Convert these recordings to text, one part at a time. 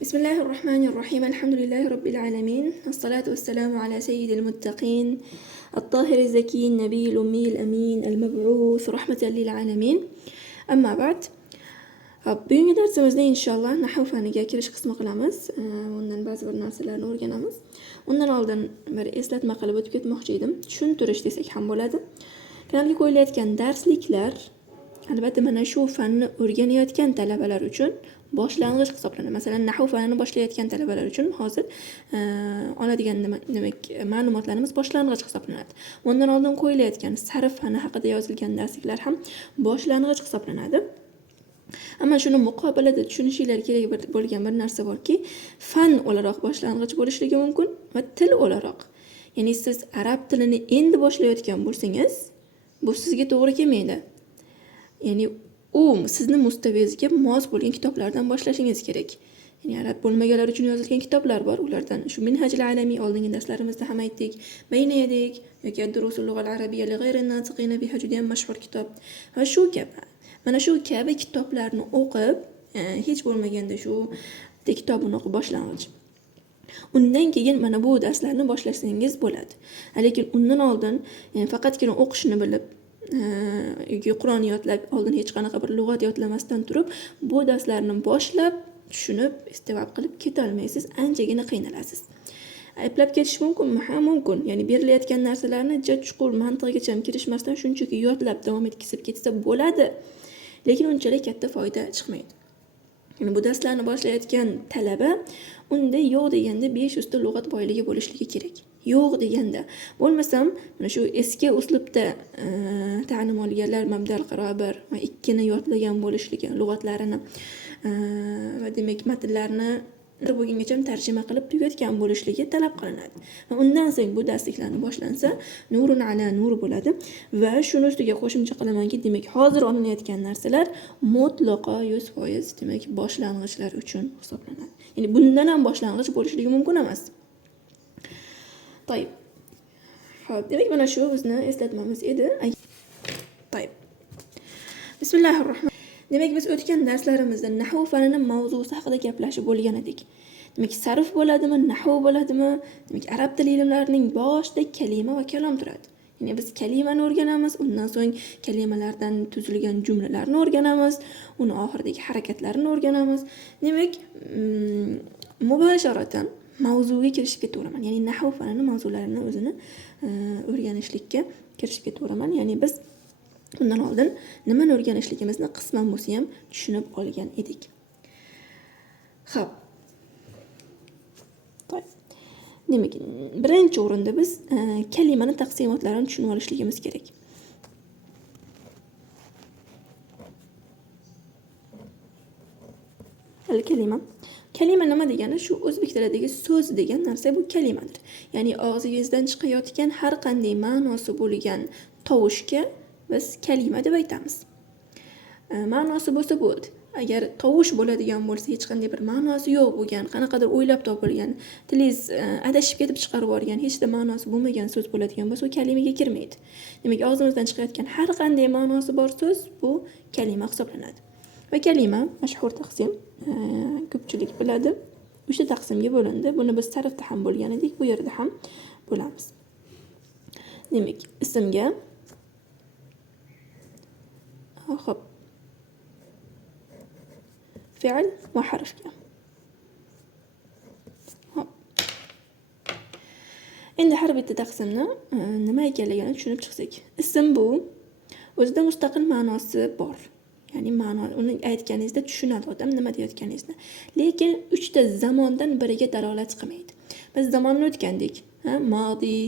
بسم الله الرحمن الرحيم. الحمد لله رب العالمين، الصلاة والسلام على سيد المتقين الطاهر الزكي النبي الأمي الأمين المبعوث رحمة للعالمين. أما بعد، bugungi darsimizda inshaalloh nahv faniga kirish qismi qilamiz. Undan ba'zi bir narsalarni o'rganamiz. Undan oldin bir eslatma qilib o'tib ketmoqchi edim. Tushuntirish desak ham bo'ladi. Kanalga qo'yilayotgan darsliklar albatta mana shu fanni o'rganayotgan talabalar uchun boshlang'ich hisoblanadi. Masalan, nahv fanini boshlayotgan talabalar uchun hozir oladigan demak ma'lumotlarimiz boshlang'ich hisoblanadi. Undan oldin qo'yilayotgan sarf fani haqida yozilgan darsliklar ham boshlang'ich hisoblanadi. Ammo shuni muqobilada tushunishinglar kerak bo'lgan bir narsa borki, fan o'laroq boshlang'ich bo'lishligi mumkin va til o'laroq. Ya'ni siz arab tilini endi boshlayotgan bo'lsangiz, bu sizga to'g'ri kelmaydi. Ya'ni u sizni mustaviyangizga mos bo'lgan kitoblardan boshlashingiz kerak. Ya'ni arab bo'lmaganlar uchun yozilgan kitoblar bor. Ulardan shu Minhajul Alamiy oldingi darslarimizda ham aytdik, Bayna yadik yoki Ad-Durusul Lughal Arabiyya li ghayri an-natiqina biha juda ham mashhur kitob. Va shu kabi mana shu kabi kitoblarni o'qib, hech bo'lmaganda shu kitobini o'qib boshlang'ich. Undan keyin mana bu darslarni boshlasangiz bo'ladi. Lekin undan oldin faqatgina o'qishni bilib yoki Qur'on yodlab, oldin hech qanaqa bir lug'at yodlamasdan turib, bu darslarni boshlab, tushunib, istivob qilib keta olmaysiz, anchagina qiynalasiz. Eplab ketish mumkinmi? Ha, mumkin. Ya'ni berilayotgan narsalarni juda chuqur mantiqigacha kirishmasdan shunchaki yodlab davom etkizib ketsa bo'ladi. Lekin unchalik katta foyda chiqmaydi. Yani bu darslarni boshlayotgan talaba unda yo'q deganda 500 ta lug'at boyligi bo'lishligi kerak. Yo'q deganda. Bo'lmasam, mana shu eski uslubda ta'lim olganlar mabdal qirobar va 2 ni yodlagan bo'lishligi, lug'atlarini va demak matnlarni bo'lgungacha tarjima qilib tugatgan bo'lishligi talab qilinadi. Va undan so'ng bu darsliklarni boshlansa, nurun ala nur bo'ladi va shuni ustiga qo'shimcha qilamanki, demak, hozir olinayotgan narsalar mutlaqo 100% demak boshlang'ichlar uchun hisoblanadi. Ya'ni bundan ham boshlang'ich bo'lishligi mumkin emas. To'yib. Xo'p, demak mana shu bizni eslatmamiz edi. To'yib. Bismillahirrohmanirrohim. Demak, biz o'tgan darslarimizda nahv fanining mavzusi haqida gaplashib bo'lgan edik. Demak, sarf bo'ladimi, nahv bo'ladimi? Demak, arab tili ilmlarining boshida kalima va kalom turadi. Ya'ni biz kalimani o'rganamiz, undan so'ng kalimalardan tuzilgan jumlalarni o'rganamiz, uni oxiridagi harakatlarini o'rganamiz. Demak, mubasharatan mavzuga kirishib ketaveraman. Ya'ni nahv fanining mavzularini o'zini o'rganishlikka kirishib ketaveraman. Ya'ni biz undan oldin nimani o'rganishligimizni qisman bo'lsa ham tushunib olgan edik. Xo'p. Demak, birinchi o'rinda biz kalimani taqsimotlarini tushunib olishligimiz kerak. Kalima nima degani? Shu o'zbek tilidagi so'z degan narsa bu kalimadir. Ya'ni og'zingizdan chiqayotgan har qanday ma'nosi bo'lgan tovushga biz kalima deb aytamiz. Ma'nosi bo'lsa bo'ldi. Agar tovush bo'ladigan bo'lsa, hech qanday bir ma'nosi yo'q bo'lgan, qanaqadir o'ylab topilgan, tilingiz adashib ketib chiqarib yuborgan, hech de ma'nosi bo'lmagan so'z bo'ladigan bo'lsa, u kalimaga kirmaydi. Demak, og'zimizdan chiqayotgan har qanday ma'nosi bor so'z bu kalima hisoblanadi. Va kalima mashhur taqsim, ko'pchilik biladi. O'sha taqsimga bo'lindi. Buni biz sarfda ham bo'lgan edik, bu yerda ham bo'lamiz. Demak, ismga Xo'p. Fe'l va harfga. Xo'p. Endi har bitta taqsimni nima ekanligini tushunib chiqsak. Ism bu o'zida mustaqil ma'nosi bor. Ya'ni uni aytganingizda tushunadi odam nima deyotganingizni. Lekin 3 ta zamondan biriga dalolat qilmaydi. Biz zamonni o'tgandik. Modi,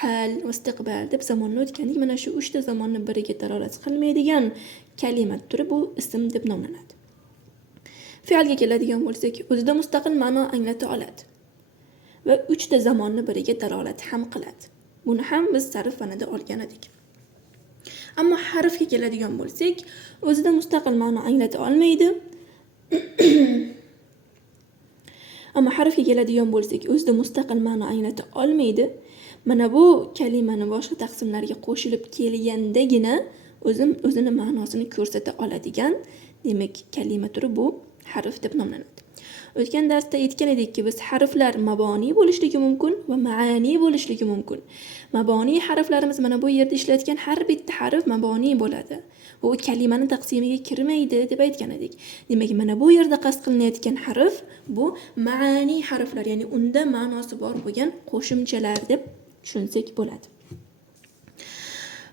hal va istiqbal deb zamonni o'tgandik. Mana shu 3 ta zamonni biriga dalolat qilmaydigan kalima turi bu ism deb nomlanadi. Fe'lga keladigan bo'lsak, o'zida mustaqil ma'no anglata oladi va 3 ta zamonni biriga dalolat ham qiladi. Buni ham biz sarf fanida olgan edik. Ammo harfga keladigan bo'lsak, o'zida mustaqil ma'no anglata olmaydi. Ammo harfga keladigan bo'lsak, o'zida mustaqil ma'no anglata olmaydi. Mana bu kalimani boshqa taqsimlarga qo'shilib kelgandagina o'zini ma'nosini ko'rsata oladigan, demak, kalima turi bu harf deb nomlanadi. O'tgan darsda aytgan edikki, biz harflar maboniy bo'lishligi mumkin va ma'aniy bo'lishligi mumkin. Maboniy harflarimiz mana bu yerda ishlatgan har bitta harf maboniy bo'ladi. Bu kalimani taqsimiga kirmaydi deb aytgan edik. Demak, mana bu yerda qasd qilinayotgan harf bu ma'aniy harflar, ya'ni unda ma'nosi bor bo'lgan qo'shimchalar deb tushunsak bo'ladi.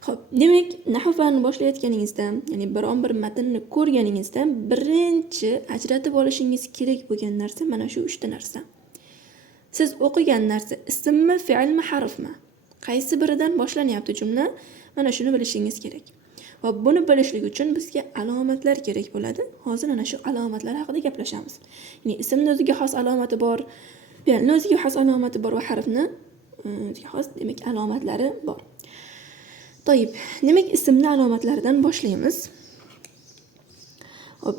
Xo'p, demak, nahv fanini boshlayotganingizda, ya'ni biron bir matnni ko'rganingizda birinchi ajratib olishingiz kerak bo'lgan narsa mana shu 3 ta narsa. Siz o'qigan narsa ismmi, fe'lmi, harfmi? Qaysi biridan boshlanyapti jumla? Mana shuni bilishingiz kerak. Va buni bilishlik uchun bizga alomatlar kerak bo'ladi. Hozir ana shu alomatlar haqida gaplashamiz. Ya'ni ismning o'ziga xos alomati bor, fe'lning o'ziga xos alomati bor va harfning o'ziga xos, demak, alomatlari bor. To'yib, demak, ismni alomatlaridan boshlaymiz. Hop,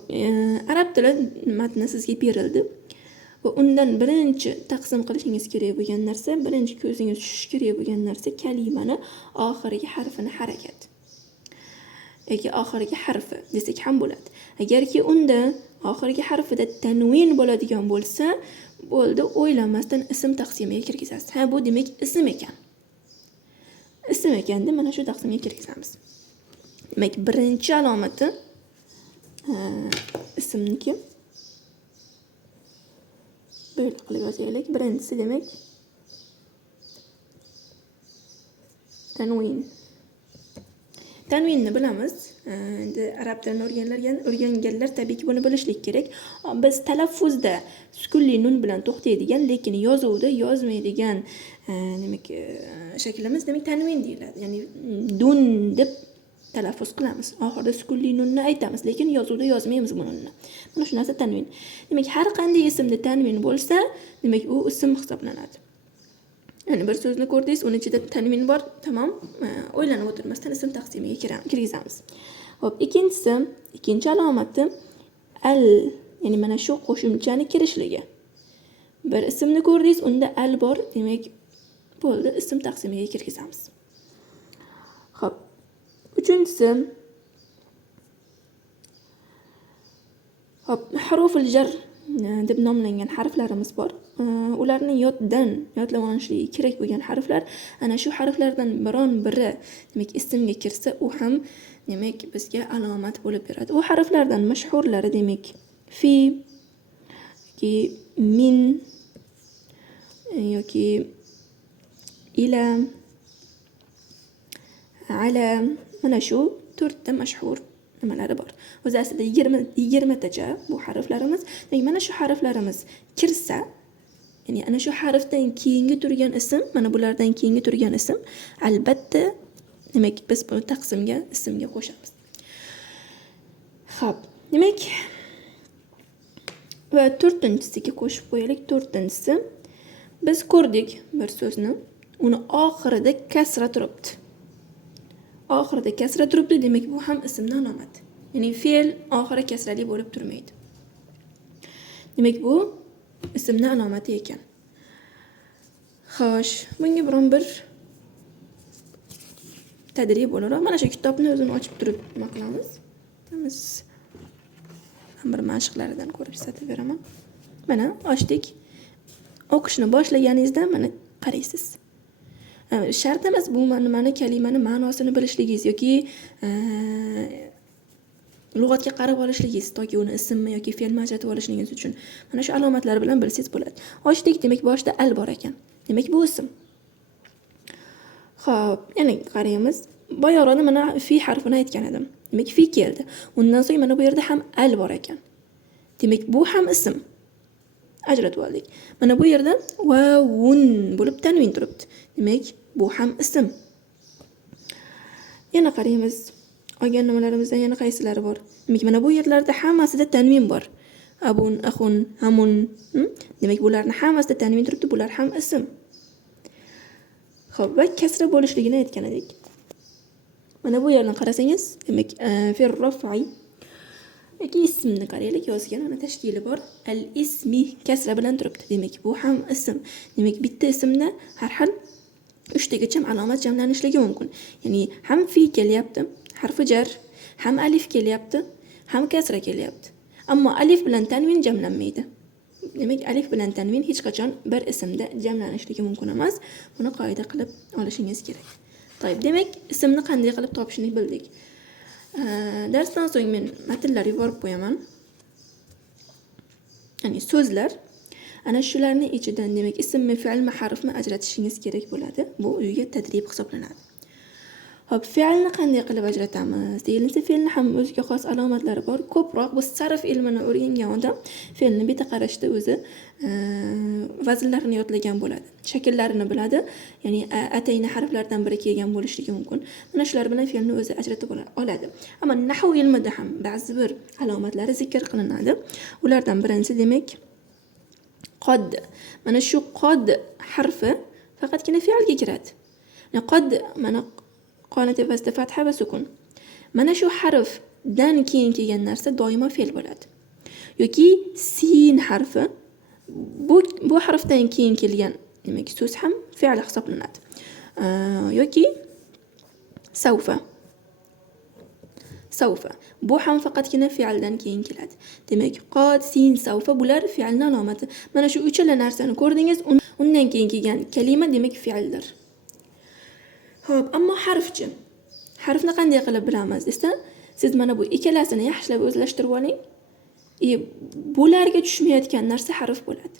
arab tili matni sizga berildi va undan birinchi taqsim qilishingiz kerak bo'lgan narsa, birinchi ko'zingiz tushishi kerak bo'lgan narsa kalimani oxirgi harfini harakat. Yoki oxirgi harfi desak ham bo'ladi. Agarki unda oxirgi harfida tanvin bo'ladigan bo'lsa, bo'ldi, o'ylanmasdan ism taqsimiga kirgizasiz. Ha, bu demak ism ekan. Ism ekanda mana shu taqsimga kirgizamiz. Demak, birinchi alomati ismniki. Böyle qilib yozaylik. Birinchisi demak tanvin. Tanvinni bilamiz. Endi arab tilini o'rganganlar tabiiyki buni bilishlik kerak. Biz talaffuzda sukunli nun bilan to'xtaydigan, lekin yozuvda yozmaydigan demak shaklimiz demak tanvin deyiladi. Ya'ni dun deb talaffuz qilamiz. Oxirida sukunli nunni aytamiz, lekin yozuvda yozmaymiz bu nunni. Mana shu narsa tanvin. Demak, har qanday ismda tanvin bo'lsa, demak u ism hisoblanadi. Ya'ni bir so'zni ko'rdingiz, uning ichida tanvin bor, tamom, o'ylanib o'tirmasdan ism taqsimiga kirgizamiz. Hop, ikkinchi alomati al, ya'ni mana shu qo'shimchani kirishligi. Bir ismni ko'rdingiz, unda al bor, demak, bo'ldi, ism taqsimiga kirgizamiz. Hop, uchinchisi huruful jar deb nomlangan harflarimiz bor. Ularni yodlab olishligi kerak bo'lgan harflar, ana shu harflardan biron biri demak ismga kirsa, u ham demak bizga alomat bo'lib beradi. U harflardan mashhurlari demak fi yoki min yoki ila, ala, mana shu 4 ta mashhur nimalari bor. O'zi aslida 20 tacha bu harflarimiz. Demak, mana shu harflarimiz kirsa, ya'ni ana shu harfdan keyingi turgan ism, mana bulardan keyingi turgan ism, albatta demak biz buni taqsimga, ismga qo'shamiz. Xo'p, demak va 4-inchisiga qo'shib qo'yaylik. 4-inchisi biz ko'rdik bir so'zni, uni oxirida kasra turibdi. Oxirida kasra turibdi, demak bu ham ismning alomati. Ya'ni fe'l oxiri kasrali bo'lib turmaydi. Demak bu ismning alomati ekan. Xo'sh, bunga biron bir tadrib bo'laroq mana shu kitobni o'zini ochib turib nima qilamiz? Biz bir mashqlaridan ko'rib eslatib beraman. Mana ochdik. O'qishni boshlaganingizda mana qaraysiz. Shart emas bu nimani, kalimani ma'nosini bilishligingiz yoki lug'atga qarab olishligingiz, toki uni ismmi yoki fe'lmi ajratib olishligingiz uchun mana shu alomatlar bilan bilsangiz bo'ladi. Ochdik, demak boshida al bor ekan. Demak bu ism. Xo'p, yana qaraymiz. Boyag'ini mana fi harfini aytgan edim. Demak fi keldi. Undan so'ng mana bu yerda ham al bor ekan. Demak bu ham ism. Ajratib oldik. Mana bu yerda vavun bo'lib tanvin turibdi. Demak bu ham ism. Yana qaraymiz. Olgan nimalarimizdan yana qaysilari bor? Demak mana bu yerlarda hammasida tanvin bor. Abun, axun, hamun. Demak bularning hammasida tanvin turibdi, bular ham ism. Xo'p, va kasra bo'lishligini aytgan edik. Mana bu yerdan qarasangiz, demak fi raf'i yoki ismni qaraylik, yozgan, mana tashkili bor. Al ismi kasra bilan turibdi. Demak bu ham ism. Demak bitta ismda har xil 3 tagacha alomat jamlanishligi mumkin. Ya'ni ham fi kelyapti, harfi jar, ham alif kelyapti, ham kasra kelyapti. Ammo alif bilan tanvin jamlanmaydi. demak alif bilan tanvin hech qachon bir ismda jamlanishligi mumkin emas. Buni qoida qilib olishingiz kerak. To'g'ri, demak ismni qanday qilib topishni bildik. Darsdan so'ng men matnlar yuborib qo'yaman. Ya'ni so'zlar ana shularning ichidan demak ismmi, fe'lmi, harfmi ajratishingiz kerak bo'ladi. Bu uyga tadrib hisoblanadi. Hop, fe'lni qanday qilib ajratamiz? Deyilsa, fe'lni ham o'ziga xos alomatlari bor. Ko'proq bu sarf ilmini o'rgangan odam fe'lni bitta qarashda o'zi vaznlarini yodlagan bo'ladi. Shakllarini biladi. Ya'ni atayni harflardan biri kelgan bo'lishligi mumkin. Mana shular bilan fe'lni o'zi ajratib oladi. Ammo nahv ilmida ham ba'zi bir alomatlari zikr qilinadi. Ulardan birinchisi demak qod. Mana shu qod harfi faqatgina fe'lga kiradi. Qod mana qoni tepasida fatha va sukun. Mana shu harfdan keyin kelgan narsa doimo fe'l bo'ladi. Yoki sin harfi bu harfdan keyin kelgan demak so'z ham fe'l hisoblanadi. Yoki savfa. Savfa. Bu ham faqatgina fe'ldan keyin keladi. Demak, qod, sin, savfa bular fe'lning alomati. Mana shu uchala narsani ko'rdingiz, undan keyin kelgan kalima demak fe'ldir. Xo'p, ammo harfchi. Harfni qanday qilib bilamiz desa, siz mana bu ikkalasini yaxshilab o'zlashtirib oling. Bularga tushmayotgan narsa harf bo'ladi.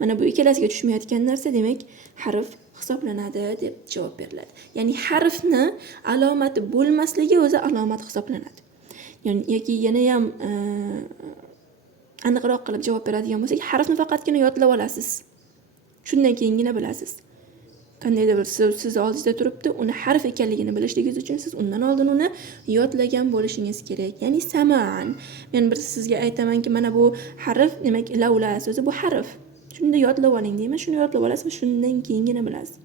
Mana bu ikkalasiga tushmayotgan narsa demak harf hisoblanadi deb javob beriladi. Ya'ni harfni alomati bo'lmasligi o'zi alomat hisoblanadi. Ya'ni yoki yana ham aniqroq qilib javob beradigan bo'lsak, harfni faqatgina yodlab olasiz. Shundan keyingina bilasiz. Qandaydir bir siz oldingizda turibdi, uni harf ekanligini bilishligingiz uchun siz undan oldin uni yodlagan bo'lishingiz kerak. Ya'ni saman. Men bir sizga aytamanki, mana bu harf, demak lavla so'zi bu harf. Shunda yodlab oling deyman, shuni yodlab olasiz va shundan keyingina bilasiz.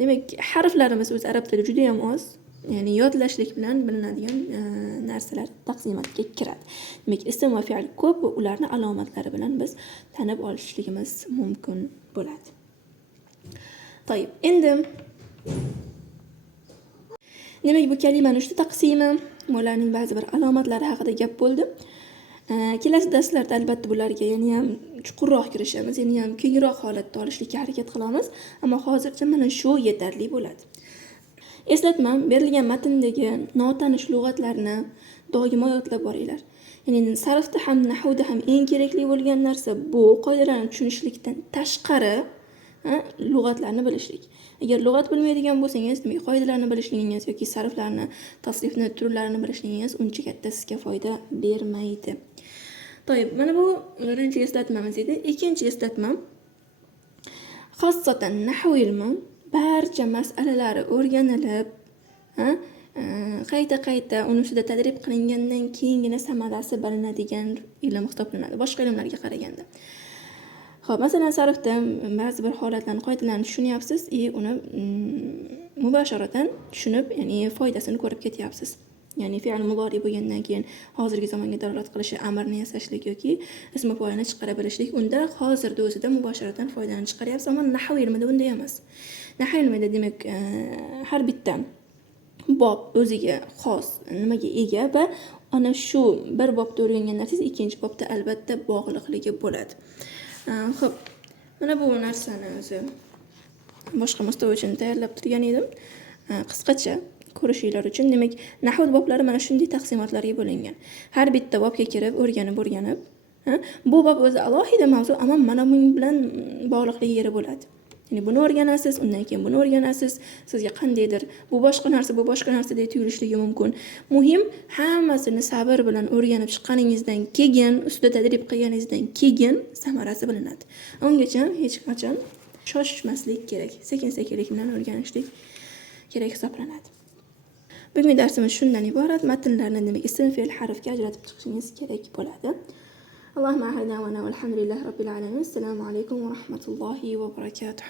Demak, harflarimiz o'z arab tilida juda ham oz. Ya'ni yodlashlik bilan bilinadigan narsalar taqsimotga kiradi. Demak, ism va fe'l ko'p va ularning alomatlari bilan biz tanib olishligimiz mumkin bo'ladi. To'g'ri, endi demak bu kalimaning 3 taqsimi, ularning ba'zi bir alomatlari haqida gap bo'ldi. Kelasi darslarda albatta bularga yana ham chuqurroq kirishamiz, yana ham kengroq holatda olishga harakat qilamiz, ammo hozircha mana shu yetarli bo'ladi. Eslatma, berilgan matndagi notanish lug'atlarni doimo yodlab boringlar. Ya'ni sarfda ham nahvda ham eng kerakli bo'lgan narsa bu qoidalarni tushunishlikdan tashqari lug'atlarni bilishlik. Agar lug'at bilmaydigan bo'lsangiz, demak qoidalarni bilishligingiz yoki sarflarni, tasrifni turlarini bilishligingiz uncha katta sizga foyda bermaydi. To'g'ri, mana bu birinchi eslatmamiz edi. Ikkinchi eslatmam xossatan nahv ilmi barcha masalalari o'rganilib, qayta uni ustida tadrib qilingandan keyingina samarasi bilinadigan ilm hisoblanadi, boshqa ilmlarga qaraganda. Xo'p, masalan, sarfda ba'zi bir holatlarni, qoidalarni tushunyapsiz, uni mubasharatan tushunib, ya'ni foydasini ko'rib ketyapsiz. Ya'ni fe'l mudori bo'lgandan keyin hozirgi zamonga dalolat qilishi, amrni yasashlik yoki ism foilni chiqara bilishlik, unda hozirda o'zida mubasharatan foydani chiqaryapsiz, ammo nahv ilmida bunday emas. Nahv ilmida demak har bitta bob o'ziga xos nimaga ega va ana shu bir bobda o'rgangan narsangiz ikkinchi bobda albatta bog'liqligi bo'ladi. Xo'p, mana bu narsani o'zi boshqa mustav uchun tayyorlab turgan edim. Qisqacha ko'rishinglar uchun. Demak, nahv boblari mana shunday taqsimotlarga bo'lingan. Har bitta bobga kirib, o'rganib, bu bob o'zi alohida mavzu, ammo mana bu bilan bog'liqligi yeri bo'ladi. Ya'ni buni o'rganasiz, undan keyin buni o'rganasiz. Sizga qandaydir bu boshqa narsa deb tuyulishligi mumkin. Muhim, hammasini sabr bilan o'rganib chiqqaningizdan keyin, ustida tadrib qilganingizdan keyin samarasi bilinadi. Ungacha hech qachon shoshmaslik kerak. Sekin-sekinlik bilan o'rganishlik kerak hisoblanadi. Bugungi darsimiz shundan iborat. Matnlarni demak ism, fe'l, harfga ajratib chiqishingiz kerak bo'ladi. Allohumma ahadna va alhamdulillahi robbil alamin. Assalomu alaykum va rahmatullohi va barakatuh.